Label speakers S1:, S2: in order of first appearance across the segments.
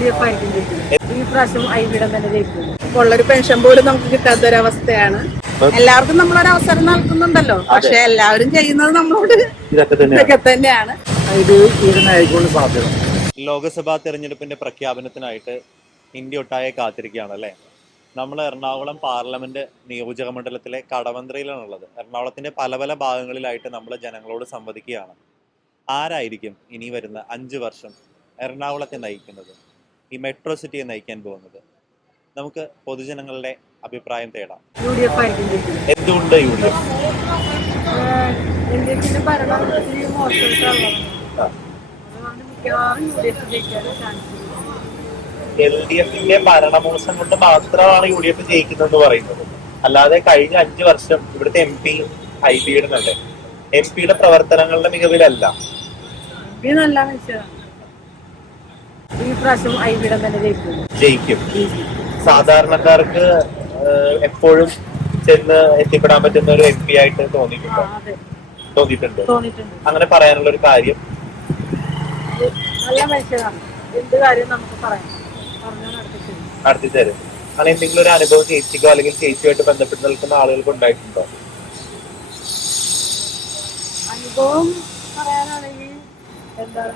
S1: D F ആയിരിക്കും ജയിക്കുന്നത് ഈ പ്രാവശ്യം ഐ വിടം തന്നെ ജയിക്കുന്നു.
S2: ഇപ്പോൾ ഉള്ളൊരു പെൻഷൻ പോലും നമുക്ക് കിട്ടാത്തൊരവസ്ഥയാണ്. എല്ലാവർക്കും നമ്മളൊരു അവസരം നൽകുന്നുണ്ടല്ലോ. പക്ഷെ എല്ലാവരും ചെയ്യുന്നത് നമ്മളോട്
S3: ഇതൊക്കെ തന്നെയാണ്. ഇത് ഈടുന്നായിരിക്കും സാധ്യത.
S4: ലോക്സഭാ തെരഞ്ഞെടുപ്പിന്റെ പ്രഖ്യാപനത്തിനായിട്ട് ഇന്ത്യ ഒട്ടാകെ കാത്തിരിക്കുകയാണ് അല്ലേ? നമ്മൾ എറണാകുളം പാർലമെന്റ് നിയോജക മണ്ഡലത്തിലെ കടവന്ത്രയിലാണുള്ളത്. എറണാകുളത്തിന്റെ പല പല ഭാഗങ്ങളിലായിട്ട് നമ്മൾ ജനങ്ങളോട് സംവദിക്കുകയാണ്. ആരായിരിക്കും ഇനി വരുന്ന അഞ്ച് വർഷം എറണാകുളത്തെ നയിക്കുന്നത്? ഈ മെട്രോ സിറ്റിയെ നയിക്കാൻ പോകുന്നത്. നമുക്ക് പൊതുജനങ്ങളുടെ അഭിപ്രായം തേടാം. എന്തുകൊണ്ട് U D F
S1: L D എഫിന്റെ
S4: ഭരണമോസം കൊണ്ട് മാത്രമാണ് യു ഡി എഫ് ജയിക്കുന്നതെന്ന് പറയുന്നത്. അല്ലാതെ കഴിഞ്ഞ അഞ്ചു വർഷം ഇവിടുത്തെ എം പി ഐ ഇടുന്നുണ്ട് എം പിയുടെ പ്രവർത്തനങ്ങളുടെ മികവിലല്ല.
S1: നല്ല മനുഷ്യരാണ്. ഈ പ്രാവശ്യം ഐ വിടം തന്നെ ജയിക്കും.
S4: ജയിക്കും. സാധാരണക്കാർക്ക് എപ്പോഴും ചെന്ന് എത്തിപ്പെടാൻ പറ്റുന്ന ഒരു എം പി ആയിട്ട് തോന്നിയിട്ടുണ്ടോ? തോന്നിയിട്ടുണ്ട്. അങ്ങനെ പറയാനുള്ള ഒരു കാര്യം
S1: നല്ല മനുഷ്യരാണ് എന്ത് കാര്യം നമുക്ക് പറയാം. നടത്തി
S4: തരും അങ്ങനെ എന്തെങ്കിലും ഒരു അനുഭവം ചേച്ചിക്കോ അല്ലെങ്കിൽ ചേച്ചിയുമായിട്ട് ബന്ധപ്പെട്ട് നിൽക്കുന്ന ആളുകൾക്ക് ഉണ്ടായിട്ടുണ്ടോ?
S1: അനുഭവം പറയാനാണെങ്കിൽ എന്താണ്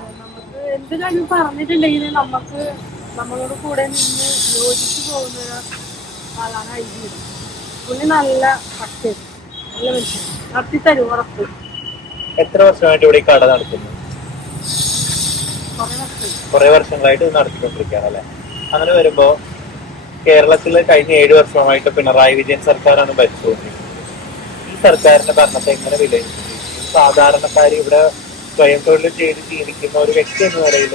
S1: എന്ത് കാര്യം പറഞ്ഞിട്ടുണ്ടെങ്കിൽ നമുക്ക് നമ്മളോട് കൂടെ നിന്ന് യോജിച്ചു പോകുന്ന ആളാണ് ഐ പുള്ളി നല്ല പക്ഷേ നല്ല മനുഷ്യൻ. നടത്തി തരും ഉറപ്പ്.
S4: എത്ര വർഷമായിട്ട് ഇവിടെ ഈ കട നടത്തുന്നു
S1: കുറെ
S4: വർഷങ്ങളായിട്ട് നടത്തിക്കൊണ്ടിരിക്കുകയാണ് അല്ലെ? അങ്ങനെ വരുമ്പോ കേരളത്തിൽ കഴിഞ്ഞ ഏഴ് വർഷമായിട്ട് പിണറായി വിജയൻ സർക്കാരാണ് ഭരിച്ചുകൊണ്ടിരിക്കുന്നത്. ഈ സർക്കാരിന്റെ ഭരണത്തെ എങ്ങനെ വിലയിരുത്തുന്നത് സാധാരണക്കാർ ഇവിടെ സ്വയം തൊഴിൽ ചെയ്ത് ജീവിക്കുന്ന ഒരു വ്യക്തി എന്ന നിലയിൽ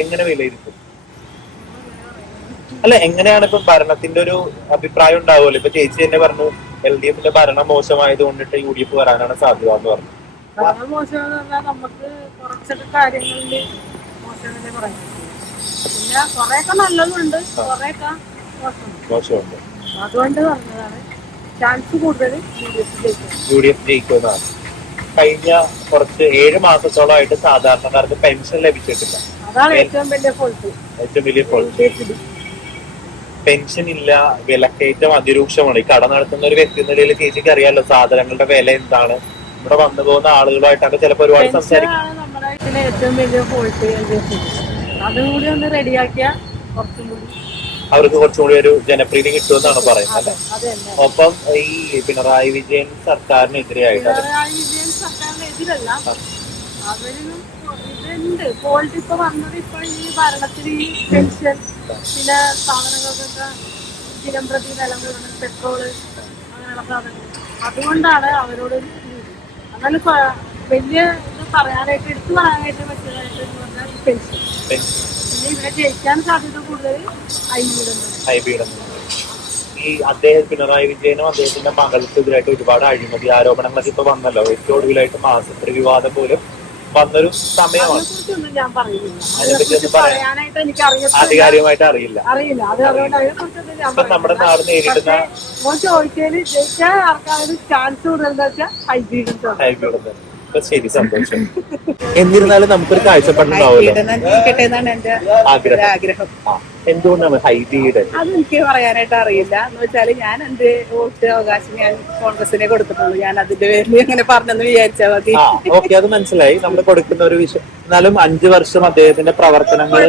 S4: എങ്ങനെ വിലയിരുത്തും? അല്ല എങ്ങനെയാണ് ഇപ്പൊ ഭരണത്തിന്റെ ഒരു അഭിപ്രായം ഉണ്ടാവുമല്ലോ? ഇപ്പൊ ചേച്ചി തന്നെ പറഞ്ഞു എൽ ഡി എഫിന്റെ ഭരണം മോശമായത് കൊണ്ടിട്ട് യു ഡി എഫ് വരാനാണ് സാധ്യത എന്ന് പറഞ്ഞു.
S1: ഭരണം മോശം പറഞ്ഞാൽ നമുക്ക് കുറച്ചൊക്കെ കാര്യങ്ങളിൽ മോശം തന്നെ പറയാൻ പിന്നെ കുറെയൊക്കെ നല്ലതുണ്ട് കുറെയൊക്കെ മോശമുണ്ട്. അതുകൊണ്ട് പറഞ്ഞതാണ് ചാൻസ് കൂടുതൽ യു ഡി എഫ് ജയിക്കും.
S4: യു ഡി എഫ് കഴിഞ്ഞ കുറച്ച് ഏഴ് മാസത്തോളമായിട്ട് സാധാരണക്കാർക്ക് പെൻഷൻ ലഭിച്ചിട്ടില്ല.
S1: ഏറ്റവും വലിയ ഫോൾട്ട്
S4: പെൻഷൻ ഇല്ല വിലക്കയറ്റം അതിരൂക്ഷമാണ്. ഈ കട നടത്തുന്ന ഒരു വ്യക്തി നിലയിൽ ചേച്ചിക്ക് അറിയാലോ സാധനങ്ങളുടെ വില എന്താണ്? ഇവിടെ വന്നു പോകുന്ന ആളുകളുമായിട്ടൊക്കെ ചിലപ്പോൾ ഒരുപാട് സംസാരിക്കും. അവർക്ക് കുറച്ചും കൂടി ഒരു ജനപ്രീതി കിട്ടുമെന്നാണ് പറയുന്നത് ഒപ്പം ഈ പിണറായി വിജയൻ സർക്കാരിനെതിരെയായിട്ട്
S1: എതിരല്ല അവരിലും ഇതുണ്ട്. ക്വാളിറ്റി ഇപ്പൊ വന്നത് ഇപ്പൊ ഈ ഭരണത്തിൽ ഈ പെൻഷൻ ചില സാധനങ്ങൾക്കൊക്കെ ദിനം പ്രതി കൂടുന്നത് പെട്രോൾ അങ്ങനെയുള്ള സാധനങ്ങൾ. അതുകൊണ്ടാണ് അവരോട്. എന്നാലും വലിയ ഇത് പറയാനായിട്ട് എടുത്തു പറയാനായിട്ട് പറ്റിയതായിട്ട് പറഞ്ഞാൽ പെൻഷൻ. പിന്നെ ഇവിടെ ജയിക്കാൻ സാധ്യത കൂടുതൽ ഐവിടുന്നത്
S4: ഹൈബീഡ് ഈ അദ്ദേഹം പിണറായി വിജയനും അദ്ദേഹത്തിന്റെ മകൾക്കെതിരായിട്ട് ഒരുപാട് അഴിമതി ആരോപണങ്ങളൊക്കെ ഇപ്പൊ വന്നല്ലോ. ഏറ്റവും ഒടുവിലായിട്ട് മാസത്തിൽ വിവാദം പോലും വന്നൊരു സമയമാണ്. ആധികാരികമായിട്ട് അറിയില്ല. ഇപ്പൊ നമ്മുടെ. നാട് നേരിടുന്ന
S1: ചോദിച്ചാൽ ചാൻസ് കൂടുതൽ ഹൈബ്രിഡ്
S4: ശരി സന്തോഷം. എന്നിരുന്നാലും നമുക്കൊരു കാഴ്ചപ്പാടുണ്ടാവുമല്ലോ. ആഗ്രഹം. എന്തുകൊണ്ടാണ് ഹൈബീഡ്
S2: അത് എനിക്ക് പറയാനായിട്ട് അറിയില്ല. എന്ന് വെച്ചാൽ ഞാൻ എന്റെ വോട്ട് അവകാശം ഞാൻ കോൺഗ്രസിനെ കൊടുത്തിട്ടുള്ളൂ. ഞാൻ അതിന്റെ പേരിൽ അങ്ങനെ പറഞ്ഞെന്ന് വിചാരിച്ചാൽ മതി.
S4: ഓക്കെ അത് മനസ്സിലായി. നമ്മൾ കൊടുക്കുന്ന ഒരു വിഷയം. എന്നാലും അഞ്ചു വർഷം അദ്ദേഹത്തിന്റെ പ്രവർത്തനങ്ങൾ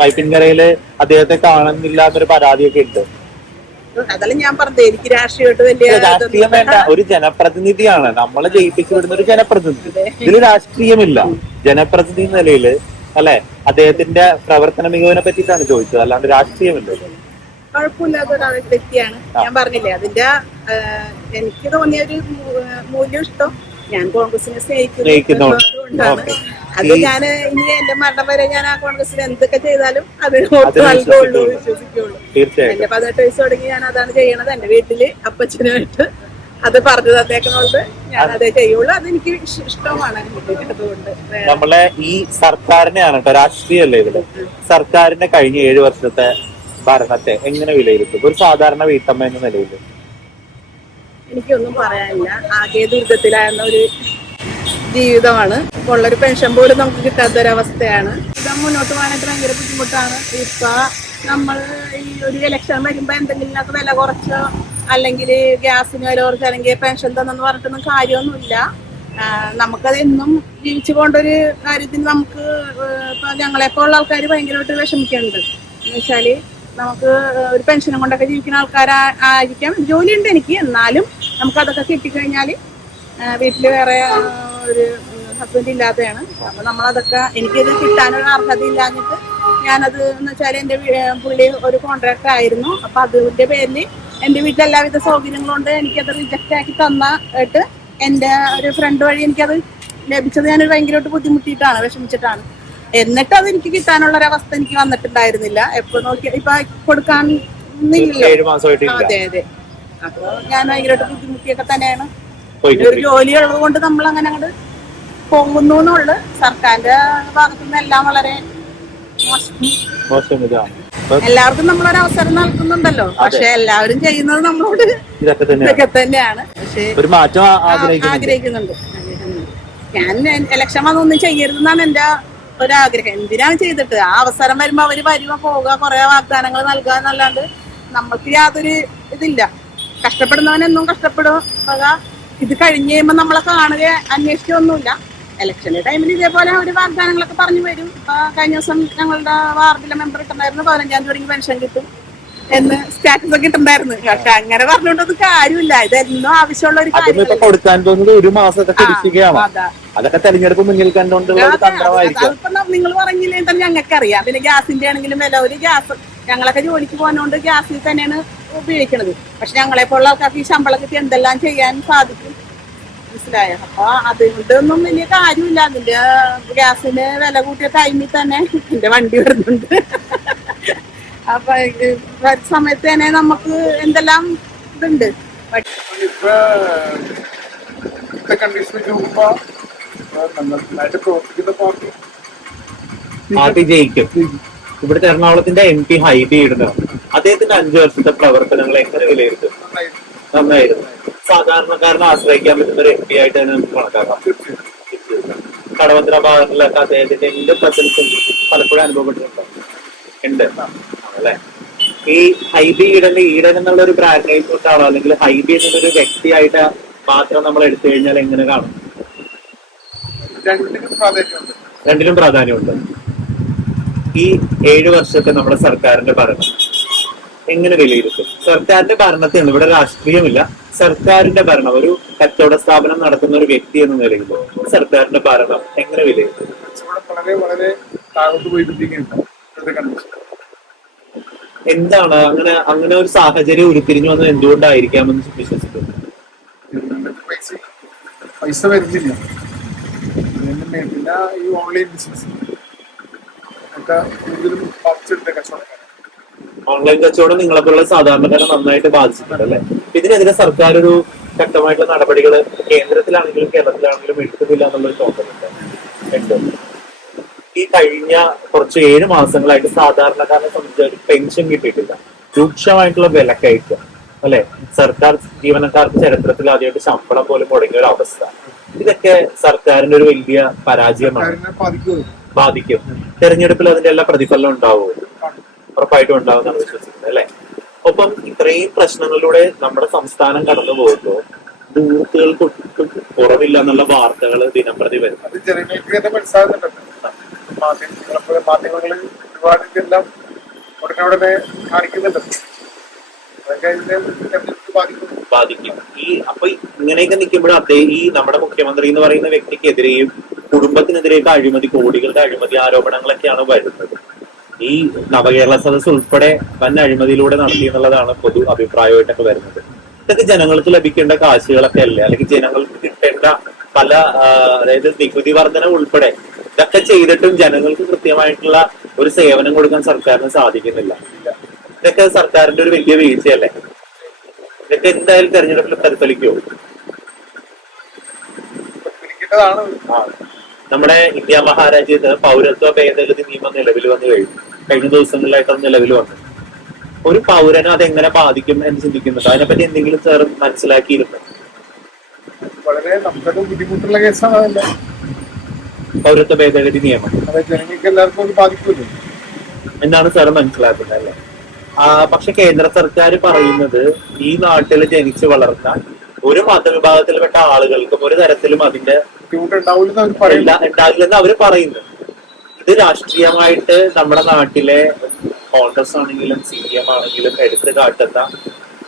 S4: വൈപ്പിൻകരയിൽ അദ്ദേഹത്തെ കാണുന്നില്ല എന്നൊരു പരാതിയൊക്കെ ഉണ്ട്.
S2: അതെല്ലാം ഞാൻ പറഞ്ഞത്. എനിക്ക് രാഷ്ട്രീയമായിട്ട് വലിയ
S4: രാഷ്ട്രീയം വേണ്ട. ഒരു ജനപ്രതിനിധിയാണ്. നമ്മളെ ജയിപ്പിച്ചു വിടുന്ന ഒരു ജനപ്രതിനിധി. ഇതിൽ രാഷ്ട്രീയമില്ല. ജനപ്രതിനിധി നിലയിൽ അല്ലെ? അദ്ദേഹത്തിന്റെ പ്രവർത്തന മികവിനെ പറ്റിട്ടാണ് ചോദിച്ചത്. അല്ലാണ്ട് രാഷ്ട്രീയമില്ല.
S2: കുഴപ്പമില്ലാത്ത ഒരാൾ വ്യക്തിയാണ്. ഞാൻ പറഞ്ഞില്ലേ അതിന്റെ എനിക്ക് തോന്നിയ ഒരു മൂല്യം ഇഷ്ടം ഞാൻ കോൺഗ്രസിനെ സ്നേഹിക്കുന്നു. അത് ഞാൻ ഇനി എന്റെ മരണം വരെ ഞാൻ ആ കോൺഗ്രസിൽ എന്തൊക്കെ ചെയ്താലും അതിന് വോട്ട് നൽകുള്ളൂ
S4: വിശ്വസിക്കുള്ളൂ.
S2: എന്റെ പതിനെട്ട് വയസ്സ് തുടങ്ങി ഞാൻ അതാണ് ചെയ്യണത്. എന്റെ വീട്ടിൽ അപ്പച്ചനുമായിട്ട് അത് പറഞ്ഞു തന്നേക്കണോണ്ട് ഞാൻ അതേ ചെയ്യുള്ളൂ. അതെനിക്ക് ഇഷ്- ഇഷ്ടമാണ് അതുകൊണ്ട്
S4: നമ്മളെ ഈ സർക്കാരിനെയാണ് കേട്ടോ രാഷ്ട്രീയമല്ലേ ഇതിൽ? സർക്കാരിന്റെ കഴിഞ്ഞ ഏഴു വർഷത്തെ ഭരണത്തെ എങ്ങനെ വിലയിരുത്തും? ഒരു സാധാരണ വീട്ടമ്മ എന്ന നിലയിൽ
S2: എനിക്കൊന്നും പറയാനില്ല. ആകെ ദുരിതത്തിലായിരുന്ന ഒരു ജീവിതമാണ്. ഇപ്പൊ ഉള്ളൊരു പെൻഷൻ പോലും നമുക്ക് കിട്ടാത്തൊരവസ്ഥയാണ്. ഇത് മുന്നോട്ട് പോകാനായിട്ട് ഭയങ്കര ബുദ്ധിമുട്ടാണ്. ഇപ്പൊ നമ്മൾ ഈ ഒരു ഇലക്ഷൻ വരുമ്പോ എന്തെങ്കിലുമൊക്കെ വില കുറച്ചോ അല്ലെങ്കിൽ ഗ്യാസിന് വില കുറച്ചോ അല്ലെങ്കിൽ പെൻഷൻ തന്നെന്ന് പറഞ്ഞിട്ടൊന്നും കാര്യമൊന്നുമില്ല. നമുക്കത് എന്നും ജീവിച്ചു പോകേണ്ട ഒരു കാര്യത്തിന് നമുക്ക് ഏഹ്, ഇപ്പൊ ഞങ്ങളെപ്പോലുള്ള ആൾക്കാർ ഭയങ്കരമായിട്ട് വിഷമിക്കുന്നുണ്ട്. എന്ന് വെച്ചാൽ നമുക്ക് ഒരു പെൻഷനും കൊണ്ടൊക്കെ ജീവിക്കുന്ന ആൾക്കാരായിരിക്കാം ജോലിയുണ്ട് എനിക്ക്. എന്നാലും നമുക്കതൊക്കെ കിട്ടിക്കഴിഞ്ഞാൽ വീട്ടിൽ വേറെ ഒരു ഹസ്ബൻഡ് ഇല്ലാത്തതാണ് അപ്പൊ നമ്മളതൊക്കെ എനിക്കത് കിട്ടാനൊരു അർഹത ഇല്ലാഞ്ഞിട്ട് ഞാനത് എന്ന് വെച്ചാൽ എന്റെ പുള്ളി ഒരു കോൺട്രാക്ടർ ആയിരുന്നു. അപ്പൊ അതിന്റെ പേരിൽ എന്റെ വീട്ടിൽ എല്ലാവിധ സൗകര്യങ്ങളും കൊണ്ട് എനിക്കത് റിജക്റ്റ് ആക്കി തന്നിട്ട് എന്റെ ഒരു ഫ്രണ്ട് വഴി എനിക്കത് ലഭിച്ചത് ഞാൻ ഭയങ്കരമായിട്ട് ബുദ്ധിമുട്ടിയിട്ടാണ് വിഷമിച്ചിട്ടാണ്. എന്നിട്ട് അത് എനിക്ക് കിട്ടാനുള്ള ഒരു അവസ്ഥ എനിക്ക് വന്നിട്ടുണ്ടായിരുന്നില്ല. എപ്പോ നോക്കി ഇപ്പൊ കൊടുക്കാൻ അതെ അതെ. അപ്പൊ ഞാൻ ഭയങ്കരമായിട്ട് ബുദ്ധിമുട്ടിയൊക്കെ തന്നെയാണ്. ഒരു
S4: പോയിക്കൊണ്ടിരിക്കും.
S2: ജോലി ഉള്ളത് കൊണ്ട് നമ്മൾ അങ്ങനെ അങ്ങോട്ട് പോകുന്നു സർക്കാരിന്റെ ഭാഗത്തുനിന്ന് എല്ലാം വളരെ എല്ലാവർക്കും നമ്മളൊരു അവസരം നൽകുന്നുണ്ടല്ലോ. പക്ഷെ എല്ലാവരും ചെയ്യുന്നത് നമ്മളോട്
S3: ഇതൊക്കെ തന്നെയാണ്.
S2: പക്ഷെ
S3: ഒരു മാറ്റം ആഗ്രഹിക്കുന്നുണ്ട്.
S2: ഞാൻ ഇലക്ഷൻ വന്നൊന്നും ചെയ്യരുതെന്നാണ് എന്റെ ഒരാഗ്രഹം. എന്തിനാണ് ചെയ്തിട്ട്? ആ അവസരം വരുമ്പോ അവർ വരുമ്പോ പോവുക കുറെ വാഗ്ദാനങ്ങൾ നൽകുക എന്നല്ലാണ്ട് നമ്മൾക്ക് യാതൊരു ഇതില്ല. കഷ്ടപ്പെടുന്നവനെന്നും കഷ്ടപ്പെടുക ഇത് കഴിഞ്ഞ് കഴിയുമ്പോ നമ്മളെ കാണുക അന്വേഷിക്കൊന്നുമില്ല ഇലക്ഷന്റെ ടൈമിൽ ഇതേപോലെ ഒരു വാഗ്ദാനങ്ങളൊക്കെ പറഞ്ഞു വരും. ഇപ്പൊ കഴിഞ്ഞ ദിവസം ഞങ്ങളുടെ വാർഡിലെ മെമ്പർ ഇട്ടുണ്ടായിരുന്നു പതിനഞ്ചാം തീയതി തുടങ്ങി പെൻഷൻ കിട്ടും എന്ന് സ്റ്റാറ്റസ് ഒക്കെ ഇട്ടുണ്ടായിരുന്നു. പക്ഷെ അങ്ങനെ പറഞ്ഞുകൊണ്ടത് കാര്യമില്ല. ഇതെന്നും ആവശ്യമുള്ള ഒരു കാര്യം
S3: കൊടുക്കാൻ തോന്നുന്നത് ഒരു മാസത്തെ അതൊക്കെ തെരഞ്ഞെടുപ്പ് മുന്നിൽ കണ്ടുകൊണ്ടുള്ള
S2: നിങ്ങൾ പറഞ്ഞില്ലേ തന്നെ ഞങ്ങൾക്ക് അറിയാം പിന്നെ ഗ്യാസിന്റെ ആണെങ്കിലും വില. ഒരു ഗ്യാസ് ഞങ്ങളൊക്കെ ജോലിക്ക് പോകുന്നതുകൊണ്ട് ഗ്യാസിൽ തന്നെയാണ് ഉപയോഗിക്കുന്നത് പക്ഷെ ഞങ്ങളെ പോലുള്ള ആൾക്കാർക്ക് ഈ ശമ്പളം കിട്ടി എന്തെല്ലാം ചെയ്യാൻ സാധിക്കും? മനസ്സിലായോ? അപ്പൊ അതുകൊണ്ടൊന്നും വലിയ കാര്യമില്ല. അതിന്റെ ഗ്യാസിന് വില കൂട്ടിയ ടൈമിൽ തന്നെ എന്റെ വണ്ടി വരുന്നുണ്ട്. അപ്പൊ വരുന്ന സമയത്ത് തന്നെ നമുക്ക് എന്തെല്ലാം ഇതുണ്ട്?
S5: പാർട്ടി
S4: ജയിക്കും. ഇവിടുത്തെ എറണാകുളത്തിന്റെ എം പി ഹൈബി ഇടുന്നതാണ് അദ്ദേഹത്തിന്റെ അഞ്ചു വർഷത്തെ പ്രവർത്തനങ്ങൾ എങ്ങനെ വിലയിരുത്തും? നന്നായിരുന്നു. സാധാരണക്കാരനെ ആശ്രയിക്കാൻ പറ്റുന്ന ഒരു എം പി ആയിട്ട് തന്നെ നമുക്ക് കണക്കാക്കാം. കടവന്ത്ര ഭാഗങ്ങളിലൊക്കെ അദ്ദേഹത്തിന്റെ എന്ത് പ്രസൻസും പലപ്പോഴും അനുഭവപ്പെട്ടിട്ടുണ്ട്. ഉണ്ട്. അല്ലെ? ഈ ഹൈബി ഈഡന്റെ ഈഡൻ എന്നുള്ള ഒരു ബ്രാൻഡ് തൊട്ടാണോ അല്ലെങ്കിൽ ഹൈബി എന്നുള്ളൊരു വ്യക്തിയായിട്ട് മാത്രം നമ്മൾ എടുത്തു കഴിഞ്ഞാൽ എങ്ങനെ കാണും? രണ്ടിലും പ്രാധാന്യമുണ്ട്. ഈ ഏഴു വർഷത്തെ നമ്മുടെ സർക്കാരിന്റെ ഭരണം എങ്ങനെ വിലയിരുത്തും? സർക്കാരിന്റെ ഭരണത്തിൽ ഇവിടെ രാഷ്ട്രീയമില്ല. സർക്കാരിന്റെ ഭരണം ഒരു കച്ചവട സ്ഥാപനം നടത്തുന്ന ഒരു വ്യക്തി എന്ന നിലയിൽ സർക്കാരിന്റെ ഭരണം എങ്ങനെ വിലയിരുത്തും?
S5: വളരെ താഴോട്ട്
S4: എന്താണ് അങ്ങനെ അങ്ങനെ ഒരു സാഹചര്യം ഉരുത്തിരിഞ്ഞു വന്നത് എന്തുകൊണ്ടായിരിക്കാമെന്ന് വിശ്വസിക്കുന്നു?
S5: പൈസ? വരുന്നില്ല. പിന്നെ ഈ ഓൺലൈൻ ബിസിനസ് ഒക്കെ കൂടുതലും ബാധിച്ചിട്ടുണ്ട് കച്ചവടക്കാരെ
S4: ഓൺലൈൻ കച്ചവടം നിങ്ങളെപ്പോലുള്ള സാധാരണക്കാരെ നന്നായിട്ട് ബാധിച്ചിട്ടുണ്ട് അല്ലെ? ഇതിനെതിരെ സർക്കാർ ഒരു ശക്തമായിട്ടുള്ള നടപടികൾ കേന്ദ്രത്തിലാണെങ്കിലും കേരളത്തിലാണെങ്കിലും എടുക്കുന്നില്ല എന്നുള്ളൊരു തോന്നലുണ്ട്. ഉണ്ട് ഈ കഴിഞ്ഞ കുറച്ച് ഏഴ് മാസങ്ങളായിട്ട് സാധാരണക്കാരനെ സംബന്ധിച്ച് ഒരു പെൻഷൻ കിട്ടിയിട്ടില്ല. രൂക്ഷമായിട്ടുള്ള വിലക്കയറ്റം. അല്ലെ? സർക്കാർ ജീവനക്കാർക്ക് ചരിത്രത്തിൽ ആദ്യമായിട്ട് ശമ്പളം പോലും മുടങ്ങിയ ഒരു അവസ്ഥ. ഇതൊക്കെ സർക്കാരിന്റെ ഒരു വലിയ പരാജയമാണ്. ബാധിക്കും. തെരഞ്ഞെടുപ്പിൽ അതിന്റെ എല്ലാ പ്രതിഫലനം ഉണ്ടാവുമോ ഉറപ്പായിട്ടും ഉണ്ടാവുമെന്നാണ് വിശ്വസിക്കുന്നത് അല്ലെ? ഒപ്പം ഇത്രയും പ്രശ്നങ്ങളിലൂടെ നമ്മുടെ സംസ്ഥാനം കടന്നു പോകുമ്പോൾ ബൂത്തുകൾക്ക് ഒട്ടും കുറവില്ല എന്നുള്ള വാർത്തകൾ ദിനംപ്രതി വരും.
S5: അത് ജനങ്ങൾക്ക് തന്നെ മനസ്സിലാകുന്നുണ്ടല്ലോ മാധ്യമങ്ങളെ മാധ്യമങ്ങളിൽ ഒരുപാട് ഇതെല്ലാം ഉടനെ ഉടനെ കാണിക്കുന്നുണ്ട്. അതൊക്കെ ഇതിനെ തെരഞ്ഞെടുപ്പ് ബാധിക്കുന്നു
S4: ബാധിക്കും. ഈ അപ്പൊ ഇങ്ങനെയൊക്കെ നിൽക്കുമ്പോൾ അദ്ദേഹം ഈ നമ്മുടെ മുഖ്യമന്ത്രി എന്ന് പറയുന്ന വ്യക്തിക്കെതിരെയും കുടുംബത്തിനെതിരെയൊക്കെ അഴിമതി കോടികളുടെ അഴിമതി ആരോപണങ്ങളൊക്കെയാണ് വരുന്നത്. ഈ നവകേരള സദസ് ഉൾപ്പെടെ വൻ അഴിമതിയിലൂടെ നടത്തി എന്നുള്ളതാണ് പൊതു അഭിപ്രായമായിട്ടൊക്കെ വരുന്നത്. ഇതൊക്കെ ജനങ്ങൾക്ക് ലഭിക്കേണ്ട കാശുകളൊക്കെ അല്ലേ? അല്ലെങ്കിൽ ജനങ്ങൾക്ക് കിട്ടേണ്ട പല അതായത് നികുതി വർധന ഉൾപ്പെടെ ഇതൊക്കെ ചെയ്തിട്ടും ജനങ്ങൾക്ക് കൃത്യമായിട്ടുള്ള ഒരു സേവനം കൊടുക്കാൻ സർക്കാരിന് സാധിക്കുന്നില്ല. ഇതൊക്കെ സർക്കാരിന്റെ ഒരു വലിയ വീഴ്ചയല്ലേ? ഇതൊക്കെ എന്തായാലും തെരഞ്ഞെടുപ്പിൽ പ്രതിഫലിക്കുമോ ആ. നമ്മുടെ ഇന്ത്യ മഹാരാജ്യത്ത് പൗരത്വ ഭേദഗതി നിയമം നിലവിൽ വന്നു കഴിഞ്ഞു. കഴിഞ്ഞ ദിവസങ്ങളിലായിട്ട് അത് നിലവിൽ വന്നു. ഒരു പൗരനെ അതെങ്ങനെ ബാധിക്കും എന്ന് ചിന്തിക്കുന്നുണ്ട്? അതിനെപ്പറ്റി എന്തെങ്കിലും സാർ മനസ്സിലാക്കിയിരുന്നു?
S5: വളരെ നമുക്കത് ബുദ്ധിമുട്ടുള്ള കേസാണ് അതല്ല.
S4: പൗരത്വ ഭേദഗതി നിയമം.
S5: ജനങ്ങൾക്ക് എല്ലാവർക്കും ബാധിക്കുമല്ലോ.
S4: എന്നാണ് സാർ മനസ്സിലാക്കുന്നത് അല്ലേ? ആ പക്ഷെ കേന്ദ്ര സർക്കാർ പറയുന്നത് ഈ നാട്ടിൽ ജനിച്ചു വളർന്ന ഒരു മതവിഭാഗത്തിൽപ്പെട്ട ആളുകൾക്കും ഒരു തരത്തിലും അതിന്റെ ഇല്ല- ഉണ്ടാകില്ലെന്ന് അവർ പറയുന്നു. ഇത് രാഷ്ട്രീയമായിട്ട് നമ്മുടെ നാട്ടിലെ കോൺഗ്രസ് ആണെങ്കിലും സി പി എം ആണെങ്കിലും എടുത്തു കാട്ടുന്ന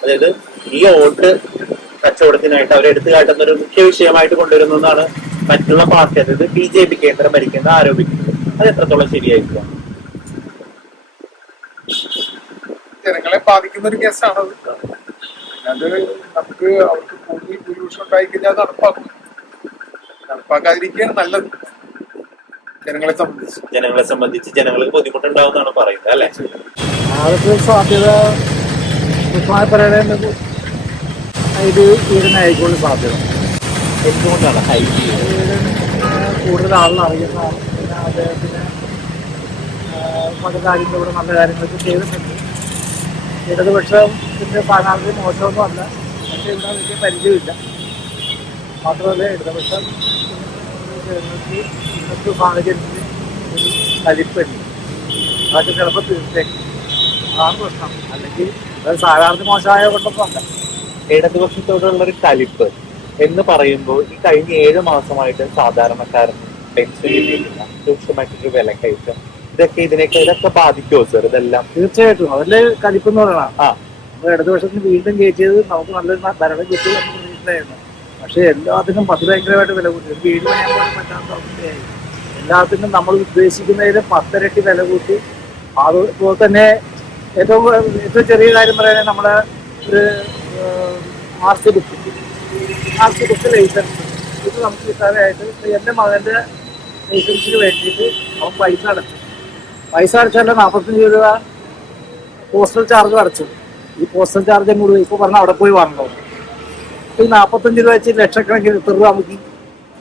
S4: അതായത് ഈ വോട്ട് കച്ചവടത്തിനായിട്ട് അവർ എടുത്തു കാട്ടുന്ന ഒരു മുഖ്യ വിഷയമായിട്ട് കൊണ്ടുവരുന്നു എന്നാണ് മറ്റുള്ള പാർട്ടി അതായത് ബി ജെ പി കേന്ദ്രം ഭരിക്കുന്ന ആരോപിക്കുന്നത്. അത് എത്രത്തോളം ശരിയായിരിക്കും?
S5: ജനങ്ങളെ ബാധിക്കുന്ന ഒരു കേസാണത്. അത് നമുക്ക് അവർക്ക് കൂടുതൽ ഭൂരിപക്ഷം ഉണ്ടായി കഴിഞ്ഞാൽ അത് നടപ്പാക്കും. നടപ്പാക്കാതിരിക്കുകയാണ് നല്ലത് ജനങ്ങളെ സംബന്ധിച്ച്.
S4: ജനങ്ങളെ സംബന്ധിച്ച് ജനങ്ങൾക്ക് ബുദ്ധിമുട്ടുണ്ടാവുന്നതാണ് പറയുന്നത് അല്ലെ?
S6: ആൾക്ക് സാധ്യത പറയണത് ഇത് ഈടനായിരിക്കും സാധ്യത
S4: എന്തുകൊണ്ടാണ്
S6: ഹൈക്ക് കൂടുതൽ ആളുകൾ അറിയുന്ന ആൾ പിന്നെ അദ്ദേഹത്തിന് പല കാര്യങ്ങളും ഇവിടെ നല്ല കാര്യങ്ങളൊക്കെ ചെയ്തിട്ടുണ്ട്. ഇടതുപക്ഷത്തിന്റെ സ്ഥാനാർത്ഥി മോശമൊന്നും അല്ല. പക്ഷേ ഇവിടെ വലിയ പരിചയമില്ല. മാത്രമല്ല ഇടതുപക്ഷം ഇന്നത്തെ സാഹചര്യത്തിൽ ഒരു കലിപ്പുണ്ട് അതൊക്കെ ചിലപ്പോൾ തീർച്ചയായിട്ടും അതാണ് പ്രശ്നം. അല്ലെങ്കിൽ അത് സ്ഥാനാർത്ഥി മോശമായ കൊണ്ടൊന്നുമല്ല ഇടതുപക്ഷത്തോടുള്ളൊരു
S4: ഇടതുപക്ഷത്തോടുള്ള ഒരു കലിപ്പ് എന്ന് പറയുമ്പോൾ ഈ കഴിഞ്ഞ ഏഴ് മാസമായിട്ട് സാധാരണക്കാരൻ പെൻഷൻ രൂക്ഷമായിട്ടൊരു വില കയറ്റം ഇതൊക്കെ ഇതിനൊക്കെ ഇതൊക്കെ ബാധിക്കുമോ സർ ഇതെല്ലാം?
S6: തീർച്ചയായിട്ടും. അതല്ലേ കലിപ്പെന്ന് പറയണം
S4: ആ.
S6: നമ്മൾ ഇടതുപക്ഷത്തിന് വീണ്ടും കയറ്റിയത് നമുക്ക് നല്ലൊരു ഭരണം കിട്ടും എന്ന് പ്രതീക്ഷയായിരുന്നു പക്ഷേ എല്ലാത്തിനും അതിഭയങ്കരമായിട്ട് വില കൂട്ടി. ഒരു വീട് പണിയാൻ പോലും പറ്റാത്ത അവസ്ഥയായി. എല്ലാത്തിനും നമ്മൾ ഉദ്ദേശിക്കുന്നതിന് പത്തരട്ടി വില കൂട്ടി. അതുപോലെ തന്നെ ഏറ്റവും ഏറ്റവും ചെറിയ കാര്യം പറയാൻ നമ്മുടെ ഒരു C book. C book licence. ഇത് നമുക്ക് കിട്ടാനായിട്ട് ഇപ്പൊ എന്റെ മകന്റെ ലൈസൻസിന് വേണ്ടിയിട്ട് അവൻ പൈസ അടച്ചു. പൈസ അടച്ചാൽ നാൽപ്പത്തഞ്ച് രൂപ പോസ്റ്റൽ ചാർജ് അടച്ചു. ഈ പോസ്റ്റൽ ചാർജ് കൂടി ഇപ്പോൾ പറഞ്ഞാൽ അവിടെ പോയി വാങ്ങണോ? ഈ നാൽപ്പത്തഞ്ച് രൂപ വെച്ച് ലക്ഷക്കണക്കിന് തെറു നമുക്ക്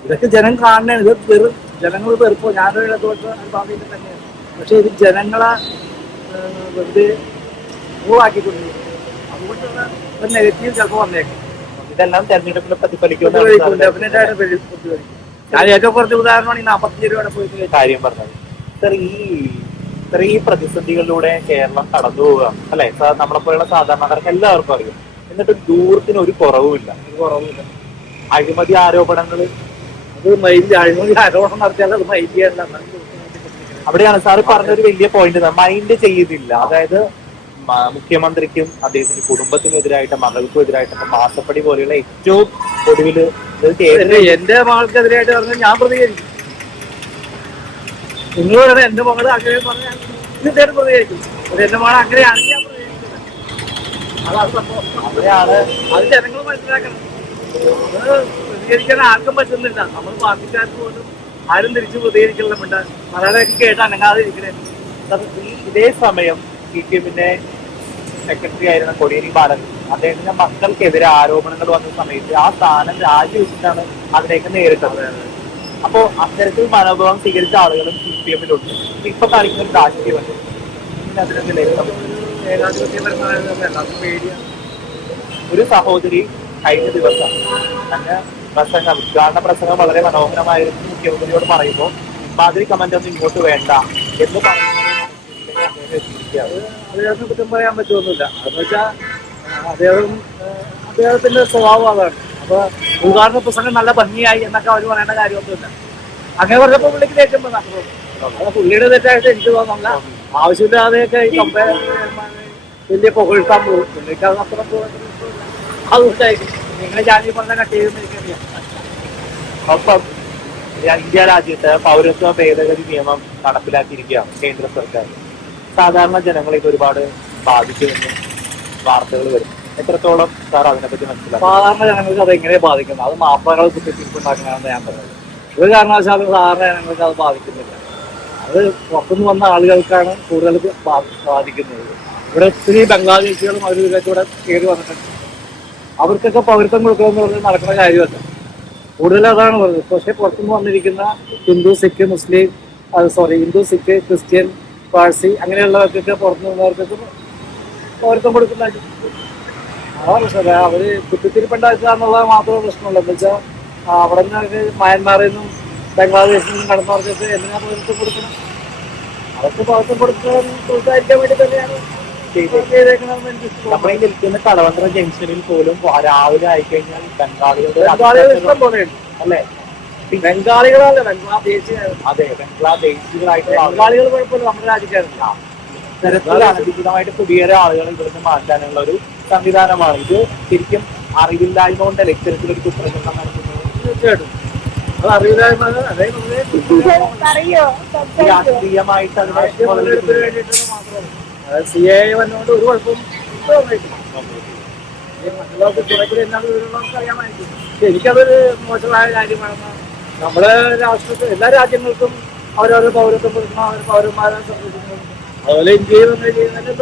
S6: ഇതൊക്കെ ജനം കാണണേ ഇത് വെറും ജനങ്ങൾ വെറുപ്പോ? ഞാനൊരു ഇടതുപക്ഷ ഭാവിയിൽ തന്നെയാണ്. പക്ഷെ ഇത് ജനങ്ങളെ വെറുതെ ഒഴിവാക്കിക്കൊണ്ടിരിക്കും അതുകൊണ്ടാണ് ഒരു നെഗറ്റീവ് ചിലപ്പോൾ വന്നേക്കും
S4: ഇതെല്ലാം തെരഞ്ഞെടുപ്പിൽ
S6: പ്രതിഫലിക്കും. ഞാൻ ഏറ്റവും കുറച്ച് ഉദാഹരണമാണ് ഈ നാൽപ്പത്തഞ്ച് രൂപയുടെ പോയിട്ട്
S4: കാര്യം പറഞ്ഞത്. സർ ഈ ഇത്രയും ഈ പ്രതിസന്ധികളിലൂടെ കേരളം കടന്നു പോവുക അല്ലെ? സാർ നമ്മളെ പോലുള്ള സാധാരണക്കാർക്ക് എല്ലാവർക്കും അറിയാം. എന്നിട്ട് ദൂരത്തിന് ഒരു കുറവുമില്ല.
S6: ഒരു കുറവുമില്ല.
S4: അഴിമതി ആരോപണങ്ങൾ
S6: അത് മൈൻഡ് അഴിമതി ആരോപണം നടത്തിയാൽ അത് മൈൻഡ് ചെയ്യാനുള്ള
S4: അവിടെയാണ് സാർ പറഞ്ഞ ഒരു വലിയ പോയിന്റ് മൈൻഡ് ചെയ്യുന്നില്ല അതായത് മുഖ്യമന്ത്രിക്കും അദ്ദേഹത്തിന്റെ കുടുംബത്തിനെതിരായിട്ട് മകൾക്കും എതിരായിട്ട് മാസപ്പടി പോലെയുള്ള ഏറ്റവും ഒടുവിൽ
S6: എന്റെ മകൾക്കെതിരായിട്ട് പറഞ്ഞാൽ ഞാൻ പ്രതികരിക്കും. നിങ്ങൾ എന്റെ മകൾ അങ്ങനെ പറഞ്ഞാൽ തീർച്ചയായിട്ടും പ്രതികരിക്കും. എന്റെ മകൾ അങ്ങനെയാണെങ്കിൽ പ്രതികരിക്കാൻ ആർക്കും പറ്റുന്നില്ല. നമ്മൾ പാർട്ടിക്കാർക്ക് പോലും ആരും തിരിച്ചു പ്രതികരിക്കലുണ്ട് മലയാളമൊക്കെ കേട്ട് അനങ്ങാതെ ഇരിക്കണേ
S4: സർ, ഈ ഇതേ സമയം സി പി എമ്മിന്റെ സെക്രട്ടറി ആയിരുന്ന കൊടിയേരി ബാലൻ അദ്ദേഹത്തിന്റെ മക്കൾക്കെതിരെ ആരോപണങ്ങൾ വന്ന സമയത്ത് ആ സ്ഥാനം രാജിവെച്ചിട്ടാണ് അതിലേക്ക് നേരിട്ടത്. അപ്പോ അത്തരത്തിൽ മനോഭാവം സ്വീകരിച്ച ആളുകളും സി പി എമ്മിലുണ്ട്. ഇപ്പൊ കാണിക്കുന്ന രാഷ്ട്രീയമുണ്ട് പിന്നെ
S6: എല്ലാവർക്കും പേടിയാണ്.
S4: ഒരു സഹോദരി കഴിഞ്ഞ ദിവസം തന്റെ പ്രസംഗം ഉദ്ഘാടന പ്രസംഗം വളരെ മനോഹരമായിരുന്നു. മുഖ്യമന്ത്രിയോട് പറയുമ്പോൾ ഇമാതിരി കമന്റ് ഒന്നും ഇങ്ങോട്ട് വേണ്ട എന്ന് പറയുന്നത്.
S6: അദ്ദേഹത്തിന് കുറ്റം പറയാൻ പറ്റുമൊന്നുമില്ല. അതെന്ന് വെച്ചാൽ അദ്ദേഹം അദ്ദേഹത്തിന്റെ സ്വഭാവം അതാണ്. അപ്പൊ ഉദ്ഘാടന പ്രസംഗം നല്ല ഭംഗിയായി എന്നൊക്കെ അവർ പറയേണ്ട കാര്യമൊന്നുമില്ല. അങ്ങനെ പറഞ്ഞപ്പോൾ പുള്ളിക്ക് ദേഷ്യം വന്നു. പുള്ളിയുടെ തെറ്റായിട്ട് എനിക്ക് തോന്നുന്നില്ല. ആവശ്യമില്ലാതെയൊക്കെ ഈ കമ്പയർ വലിയ പുകഴ്ത്താൻ പോകും. പുള്ളിക്ക് അത് അത്ര അതുകൊണ്ടായിരിക്കും നിങ്ങളെ ജാതി പറഞ്ഞ കട്ട് ചെയ്തെന്ന് എനിക്കറിയാം
S4: ഒപ്പം ര- ഇന്ത്യ രാജ്യത്ത് പൗരത്വ ഭേദഗതി നിയമം നടപ്പിലാക്കിയിരിക്കുകയാണ് കേന്ദ്ര സർക്കാർ. സാധാരണ ജനങ്ങളെ ഇത് ഒരുപാട് ബാധിക്കുമെന്ന് വാർത്തകൾ വരും. എത്രത്തോളം സാർ അതിനെപ്പറ്റി മനസ്സിലാക്കും
S6: സാധാരണ ജനങ്ങൾക്ക് അത് എങ്ങനെ ബാധിക്കുന്നത്? അത് മാപ്പിളകൾ കുത്തിത്തിരിപ്പുണ്ടാക്കണമെന്ന് ഞാൻ പറയുന്നത് ഒരു കാരണവശാലും സാധാരണ ജനങ്ങൾക്ക് അത് ബാധിക്കുന്നില്ല. അത് പുറത്തുനിന്ന് വന്ന ആളുകൾക്കാണ് കൂടുതൽ ബാധിക്കുന്നത്. ഇവിടെ ഒത്തിരി ബംഗ്ലാദേശികളും അവർ ഇതൊക്കെ ഇവിടെ കയറി വന്നിട്ടുണ്ട്. അവർക്കൊക്കെ പൗരത്വം കൊടുക്കുക എന്ന് പറഞ്ഞാൽ നടക്കുന്ന കാര്യമല്ല. കൂടുതൽ അതാണ് പറഞ്ഞത്. പക്ഷേ പുറത്തുനിന്ന് വന്നിരിക്കുന്ന Hindu Sikh Muslim sorry Hindu Sikh Christian Parsi അങ്ങനെയുള്ളവർക്കൊക്കെ പുറത്തു നിന്നവർക്കൊക്കെ പൗരത്വം കൊടുക്കുന്ന അതാണ് പ്രശ്നം. കുത്തിത്തിരിപ്പുണ്ടാക്കുക എന്നുള്ളത് മാത്രമേ പ്രശ്നമുള്ളൂ. എന്ന് വെച്ചാൽ അവിടെ നിന്നൊക്കെ മയന്മാറിൽ നിന്നും ബംഗ്ലാദേശിൽ നിന്ന് കടന്നവർക്ക് എന്തിനാ പൗരത്വം കൊടുക്കണം. അവർക്ക് പൗരത്വം കൊടുക്കാൻ പ്രോത്സാഹിക്കാൻ വേണ്ടി തന്നെയാണ്.
S4: നമ്മളീ നിൽക്കുന്ന കടവന്ത്ര ജംഗ്ഷനിൽ പോലും രാവിലെ ആയിക്കഴിഞ്ഞാൽ ബംഗാളികളുടെ
S6: ഇഷ്ടം പോലെയുണ്ട്
S4: അല്ലേ?
S6: ബംഗാളികളല്ല ബംഗ്ലാദേശ്
S4: അതെ ബംഗ്ലാദേശികളായിട്ട് ആളുകൾ.
S6: ബംഗാളികൾ കുഴപ്പമില്ല നമ്മുടെ രാജ്യക്കാരല്ല.
S4: ഇത്തരത്തിൽ അനധികൃതമായിട്ട് ആളുകളെ ഇവിടുന്ന് മാറ്റാനുള്ള ഒരു സംവിധാനമാണ്. ഇത് ശരിക്കും അറിവില്ലായ്മ കൊണ്ടല്ല ഇത്തരത്തിലൊരു കുപ്രചരണം നടത്തുന്നത്?
S6: തീർച്ചയായിട്ടും.
S4: രാഷ്ട്രീയമായിട്ട്
S6: അതായത് സി എ വന്നുകൊണ്ട് ഒരു കുഴപ്പവും മറ്റുള്ളവർക്ക് അറിയാമായിരിക്കും എനിക്കതൊരു മോശമായ കാര്യമാണെന്ന് നമ്മുടെ രാഷ്ട്രത്തിൽ എല്ലാ രാജ്യങ്ങൾക്കും അവരവരുടെ പൗരത്വം കൊടുക്കണം അവർ പൗരന്മാരെ സംരക്ഷിക്കണം. അതുപോലെ ഇന്ത്യയിൽ വന്ന് ചെയ്യുന്നതിന്